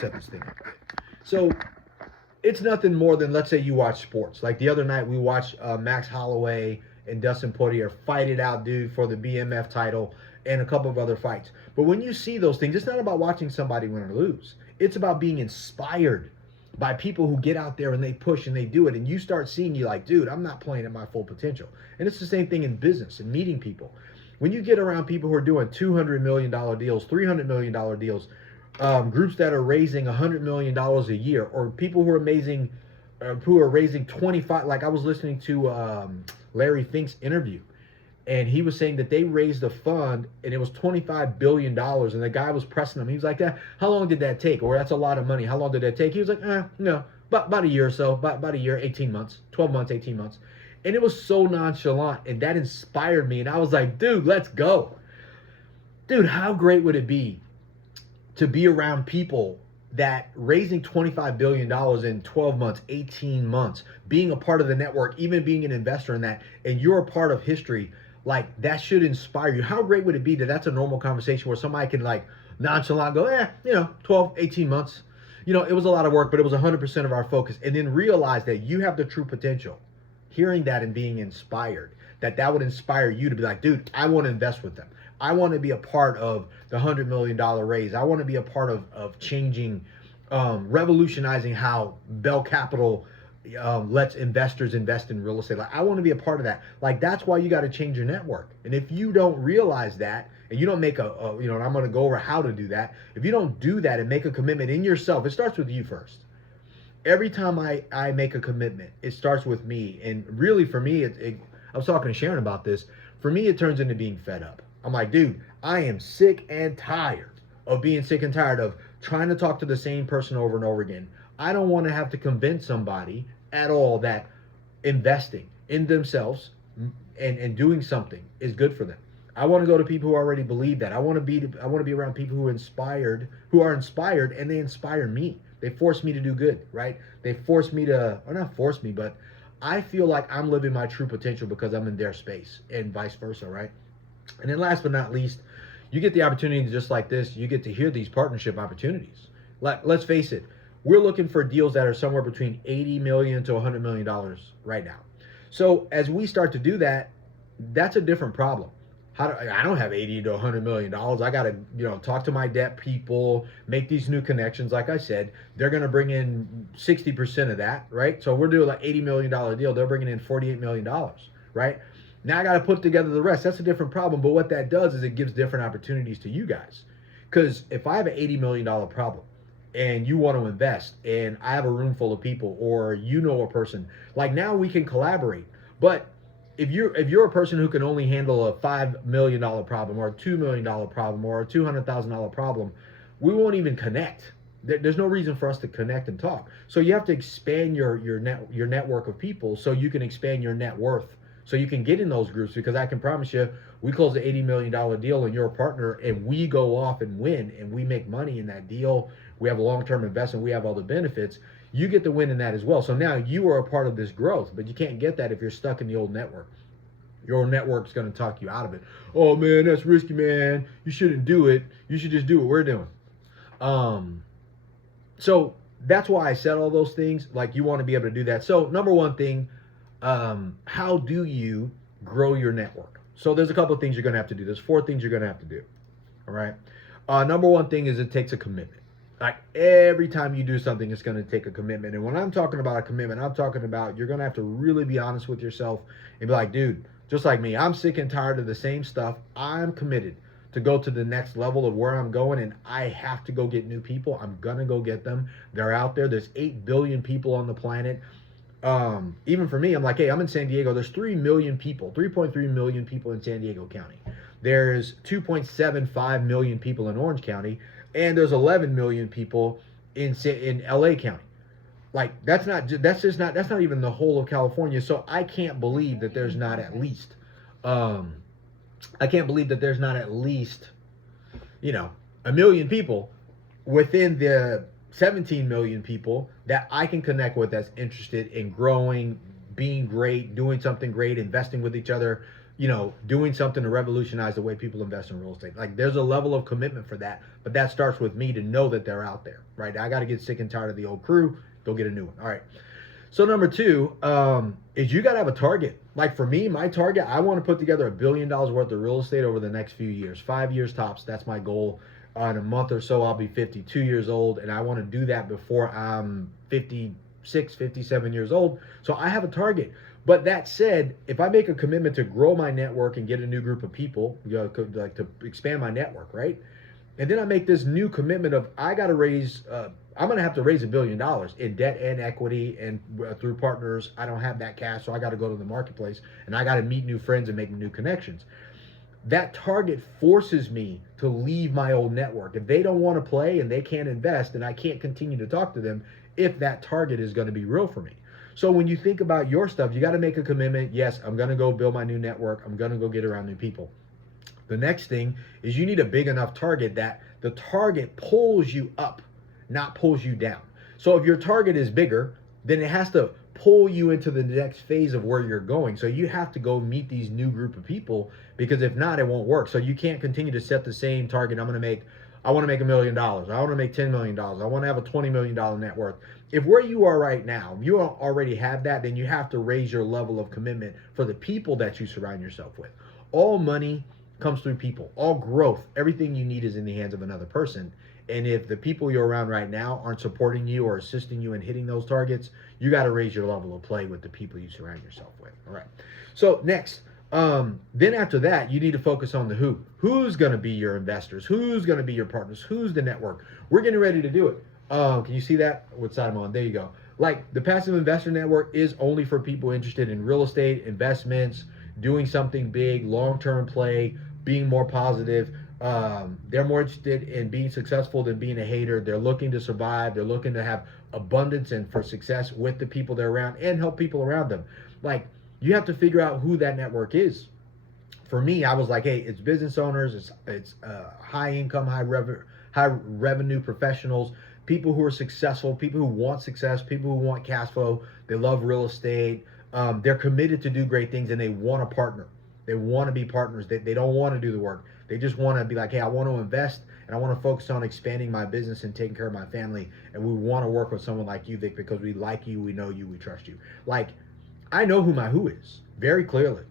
set this thing up. So it's nothing more than, let's say you watch sports. Like the other night, we watched Max Holloway and Dustin Poirier fight it out, dude, for the BMF title and a couple of other fights. But when you see those things, it's not about watching somebody win or lose. It's about being inspired by people who get out there and they push and they do it. And you start seeing, you like, dude, I'm not playing at my full potential. And it's the same thing in business and meeting people. When you get around people who are doing $200 million deals, $300 million deals, groups that are raising $100 million a year, or people who are raising 25. Like I was listening to Larry Fink's interview, and he was saying that they raised a fund and it was $25 billion. And the guy was pressing him. He was like, how long did that take? Or that's a lot of money. How long did that take? He was like, no, about a year or so, about a year, 18 months, 12 months, 18 months. And it was so nonchalant, and that inspired me. And I was like, dude, let's go. Dude, how great would it be to be around people that raising $25 billion in 12 months, 18 months, being a part of the network, even being an investor in that, and you're a part of history, like that should inspire you. How great would it be that that's a normal conversation where somebody can like nonchalant go, 12, 18 months. It was a lot of work, but it was 100% of our focus. And then realize that you have the true potential. Hearing that and being inspired, that would inspire you to be like, dude, I want to invest with them. I want to be a part of the $100 million raise. I want to be a part of changing, revolutionizing how Bell Capital lets investors invest in real estate. Like, I want to be a part of that. Like, that's why you got to change your network. And if you don't realize that, and you don't make and I'm going to go over how to do that. If you don't do that and make a commitment in yourself, it starts with you first. Every time I make a commitment, it starts with me. And really for me, I was talking to Sharon about this. For me, it turns into being fed up. I'm like, dude, I am sick and tired of being sick and tired of trying to talk to the same person over and over again. I don't want to have to convince somebody at all that investing in themselves and doing something is good for them. I want to go to people who already believe that. I want to be around people who are inspired, and they inspire me. They force me to do good, right? They force me to, or not force me, but I feel like I'm living my true potential because I'm in their space, and vice versa, right? And then last but not least, you get the opportunity to, just like this, you get to hear these partnership opportunities. Let's face it, we're looking for deals that are somewhere between $80 million to $100 million right now. So as we start to do that, that's a different problem. I don't have 80 to $100 million. I got to, talk to my debt people, make these new connections. Like I said, they're going to bring in 60% of that, right? So we're doing like $80 million deal. They're bringing in $48 million, right? Now I got to put together the rest. That's a different problem. But what that does is it gives different opportunities to you guys. Because if I have an $80 million problem and you want to invest and I have a room full of people, or a person, like now we can collaborate. But if you're a person who can only handle a $5 million problem or a $2 million problem or a $200,000 problem, we won't even connect. There's no reason for us to connect and talk. So you have to expand your network of people so you can expand your net worth, so you can get in those groups. Because I can promise you, we close an $80 million deal and you're a partner and we go off and win and we make money in that deal. We have a long-term investment. We have all the benefits. You get to win in that as well. So now you are a part of this growth, but you can't get that if you're stuck in the old network. Your network's going to talk you out of it. Oh man, that's risky, man. You shouldn't do it. You should just do what we're doing. So that's why I said all those things. Like, you want to be able to do that. So number one thing, how do you grow your network? So there's a couple of things you're going to have to do. There's 4 things you're going to have to do. All right. Number one thing is it takes a commitment. Like, every time you do something, it's going to take a commitment. And when I'm talking about a commitment, I'm talking about you're going to have to really be honest with yourself and be like, dude, just like me, I'm sick and tired of the same stuff. I'm committed to go to the next level of where I'm going, and I have to go get new people. I'm going to go get them. They're out there. There's 8 billion people on the planet. Even for me, I'm like, hey, I'm in San Diego. There's 3 million people, 3.3 million people in San Diego County. There's 2.75 million people in Orange County, and there's 11 million people in LA County. Like, that's not even the whole of California. So I can't believe that there's not at least, a million people within the 17 million people that I can connect with that's interested in growing, being great, doing something great, investing with each other, doing something to revolutionize the way people invest in real estate. Like there's a level of commitment for that, but that starts with me to know that they're out there, right? I got to get sick and tired of the old crew, go get a new one. All right. So number two is you got to have a target. Like for me, my target, I want to put together $1 billion worth of real estate over the next few years, 5 years tops. That's my goal. In a month or so, I'll be 52 years old, and I want to do that before I'm 56, 57 years old. So I have a target. But that said, if I make a commitment to grow my network and get a new group of people, like to expand my network, right? And then I make this new commitment of I'm going to have to raise $1 billion in debt and equity and through partners. I don't have that cash, so I got to go to the marketplace and I got to meet new friends and make new connections. That target forces me to leave my old network. If they don't want to play and they can't invest, then I can't continue to talk to them if that target is going to be real for me. So when you think about your stuff, you got to make a commitment. Yes, I'm going to go build my new network. I'm going to go get around new people. The next thing is you need a big enough target that the target pulls you up, not pulls you down. So if your target is bigger, then it has to pull you into the next phase of where you're going. So you have to go meet these new group of people, because if not, it won't work. So you can't continue to set the same target. I want to make $1 million. I want to make $10 million. I want to have a $20 million net worth. If where you are right now, you already have that, then you have to raise your level of commitment for the people that you surround yourself with. All money comes through people. All growth, everything you need is in the hands of another person. And if the people you're around right now aren't supporting you or assisting you in hitting those targets, you got to raise your level of play with the people you surround yourself with. All right. So next, then after that, you need to focus on the who. Who's going to be your investors? Who's going to be your partners? Who's the network? We're getting ready to do it. Can you see that? What side I'm on? There you go. Like the Passive Investor Network is only for people interested in real estate, investments, doing something big, long-term play, being more positive. They're more interested in being successful than being a hater. They're looking to survive. They're looking to have abundance and for success with the people they're around and help people around them. Like you have to figure out who that network is. For me, I was like, hey, it's business owners, it's high income, high revenue professionals, people who are successful, people who want success, people who want cash flow. They love real estate. They're committed to do great things and they want to partner. They want to be partners. They don't want to do the work. They just want to be like, hey, I want to invest and I want to focus on expanding my business and taking care of my family. And we want to work with someone like you, Vic, because we like you, we know you, we trust you. Like, I know who my who is very clearly.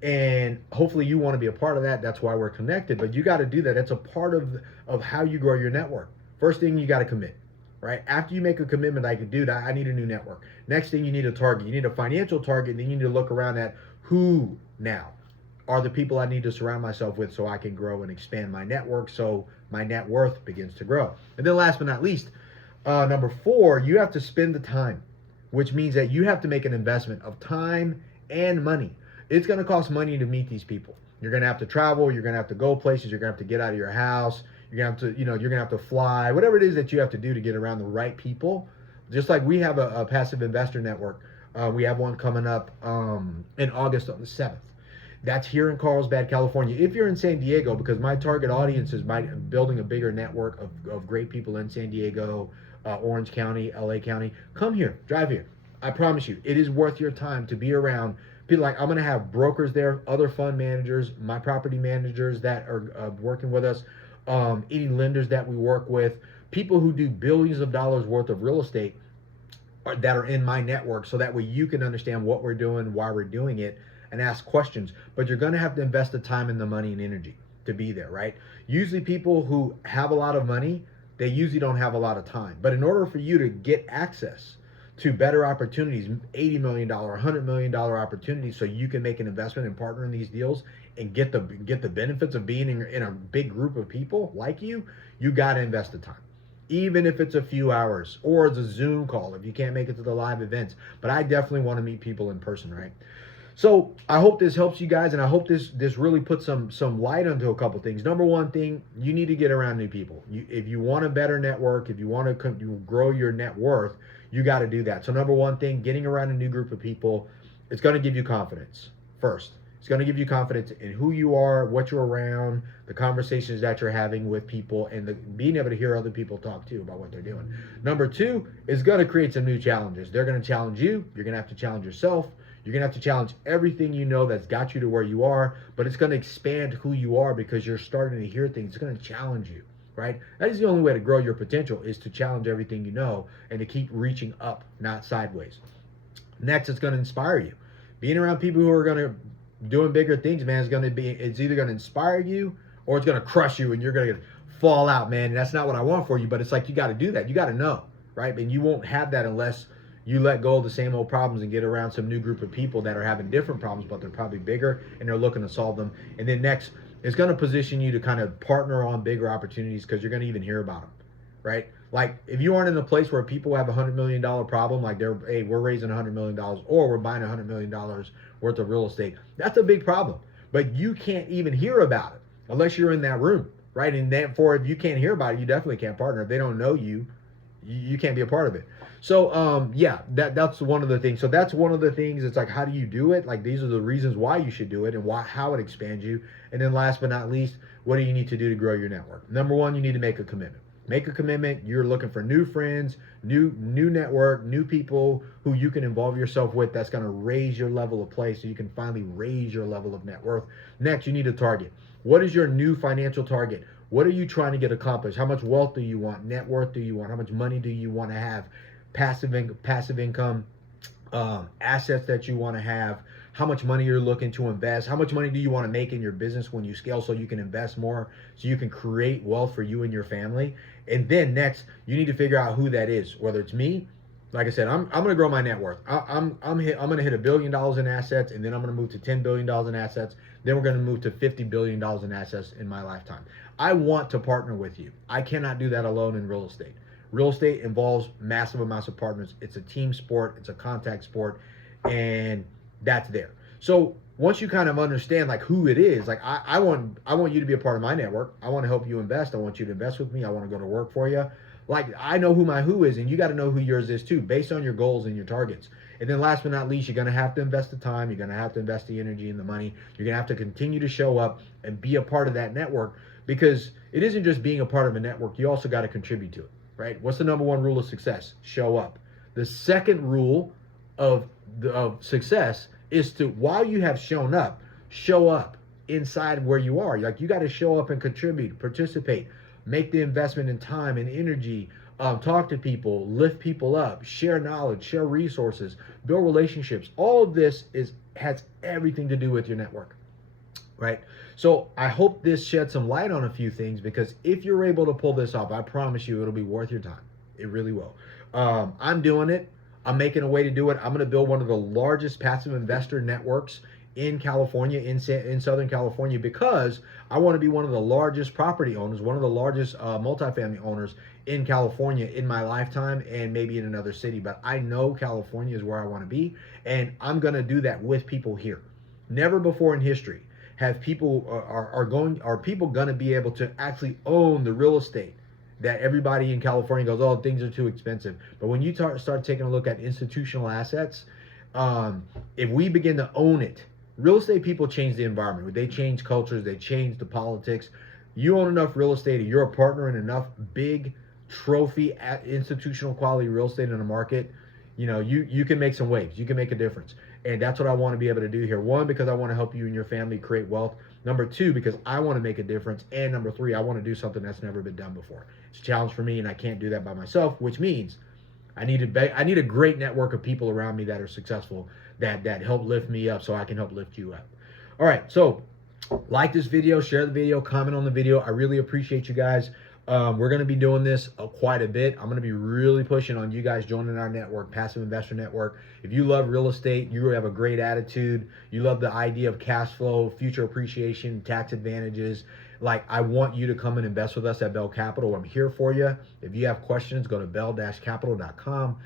And hopefully you want to be a part of that. That's why we're connected. But you got to do that. That's a part of how you grow your network. First thing, you got to commit, right? After you make a commitment, like, dude, I need a new network. Next thing, you need a target. You need a financial target. Then you need to look around at who now are the people I need to surround myself with so I can grow and expand my network so my net worth begins to grow. And then last but not least, number 4, you have to spend the time, which means that you have to make an investment of time and money. It's going to cost money to meet these people. You're going to have to travel. You're going to have to go places. You're going to have to get out of your house. You're going to have to, you're going to have to fly, whatever it is that you have to do to get around the right people. Just like we have a passive investor network. We have one coming up in August on the 7th. That's here in Carlsbad, California. If you're in San Diego, because my target audience is building a bigger network of great people in San Diego, Orange County, LA County, come here, drive here. I promise you, it is worth your time to be around people. Like, I'm going to have brokers there, other fund managers, my property managers that are working with us, any lenders that we work with, people who do billions of dollars worth of real estate that are in my network, so that way you can understand what we're doing, why we're doing it, and ask questions. But you're going to have to invest the time and the money and energy to be there, right? Usually people who have a lot of money, they usually don't have a lot of time. But in order for you to get access to better opportunities, $80 million, $100 million opportunities, so you can make an investment and partner in these deals and get the benefits of being in a big group of people like you, you got to invest the time. Even if it's a few hours or it's a Zoom call if you can't make it to the live events. But I definitely want to meet people in person, right? So I hope this helps you guys, and I hope this really puts some light onto a couple things. Number one thing, you need to get around new people. If you want a better network, if you want to grow your net worth, you got to do that. So number one thing, getting around a new group of people, it's going to give you confidence first. It's going to give you confidence in who you are, what you're around, the conversations that you're having with people, and being able to hear other people talk too about what they're doing. Number two is going to create some new challenges. They're going to challenge you. You're going to have to challenge yourself. You're going to have to challenge everything you know that's got you to where you are, but it's going to expand who you are because you're starting to hear things. It's going to challenge you, right? That is the only way to grow your potential, is to challenge everything you know and to keep reaching up, not sideways. Next, it's going to inspire you. Being around people who are going to doing bigger things, man, it's either going to inspire you or it's going to crush you and you're going to fall out, man. And that's not what I want for you, but it's like you got to do that. You got to know, right? And you won't have that unless you let go of the same old problems and get around some new group of people that are having different problems, but they're probably bigger and they're looking to solve them. And then next, it's going to position you to kind of partner on bigger opportunities because you're going to even hear about them, right? Like if you aren't in a place where people have $100 million problem, like hey, we're raising $100 million or we're buying $100 million worth of real estate, that's a big problem. But you can't even hear about it unless you're in that room, right? And therefore, if you can't hear about it, you definitely can't partner. If they don't know you, you can't be a part of it. So yeah, that's one of the things. So that's one of the things. It's like, how do you do it? Like, these are the reasons why you should do it and how it expands you. And then last but not least, what do you need to do to grow your network? Number one, you need to make a commitment. Make a commitment. You're looking for new friends, new network, new people who you can involve yourself with. That's going to raise your level of play so you can finally raise your level of net worth. Next, you need a target. What is your new financial target? What are you trying to get accomplished? How much wealth do you want? Net worth do you want? How much money do you want to have? Passive income, assets that you want to have, how much money you're looking to invest, how much money do you want to make in your business when you scale so you can invest more, so you can create wealth for you and your family. And then next, you need to figure out who that is, whether it's me. Like I said, I'm going to grow my net worth. I'm going to hit $1 billion in assets, and then I'm going to move to $10 billion in assets. Then we're going to move to $50 billion in assets in my lifetime. I want to partner with you. I cannot do that alone in real estate. Real estate involves massive amounts of partners. It's a team sport. It's a contact sport, and that's there. So once you kind of understand like who it is, like I want you to be a part of my network. I want to help you invest. I want you to invest with me. I want to go to work for you. Like, I know who my who is, and you got to know who yours is too, based on your goals and your targets. And then last but not least, you're going to have to invest the time. You're going to have to invest the energy and the money. You're going to have to continue to show up and be a part of that network, because it isn't just being a part of a network. You also got to contribute to it. Right? What's the number one rule of success? Show up. The second rule of success is to, while you have shown up, show up inside where you are. Like, you got to show up and contribute, participate, make the investment in time and energy, talk to people, lift people up, share knowledge, share resources, build relationships. All of this has everything to do with your network. Right? So I hope this sheds some light on a few things, because if you're able to pull this off, I promise you it'll be worth your time. It really will. I'm doing it. I'm making a way to do it. I'm going to build one of the largest passive investor networks in California, in Southern California, because I want to be one of the largest property owners, one of the largest multifamily owners in California in my lifetime, and maybe in another city. But I know California is where I want to be, and I'm going to do that with people here. Never before in history have people are people going to be able to actually own the real estate that everybody in California goes, oh, things are too expensive. But when you start taking a look at institutional assets, if we begin to own it, real estate people change the environment. They change cultures. They change the politics. You own enough real estate, and you're a partner in enough big trophy institutional quality real estate in the market, you can make some waves. You can make a difference. And that's what I want to be able to do here. One, because I want to help you and your family create wealth. Number two, because I want to make a difference. And number three, I want to do something that's never been done before. It's a challenge for me, and I can't do that by myself, which means I need a great network of people around me that are successful, that help lift me up so I can help lift you up. All right, so like this video, share the video, comment on the video. I really appreciate you guys. We're going to be doing this quite a bit. I'm going to be really pushing on you guys joining our network, Passive Investor Network. If you love real estate, you have a great attitude, you love the idea of cash flow, future appreciation, tax advantages, like, I want you to come and invest with us at Bell Capital. I'm here for you. If you have questions, go to bell-capital.com.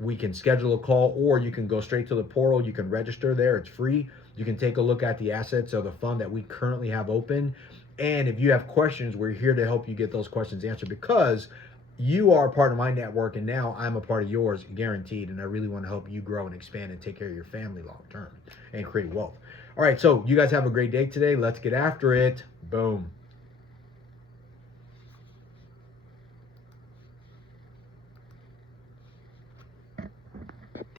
We can schedule a call, or you can go straight to the portal. You can register there. It's free. You can take a look at the assets of the fund that we currently have open. And if you have questions, we're here to help you get those questions answered, because you are a part of my network, and now I'm a part of yours, guaranteed. And I really want to help you grow and expand and take care of your family long term and create wealth. All right, so you guys have a great day today. Let's get after it. Boom.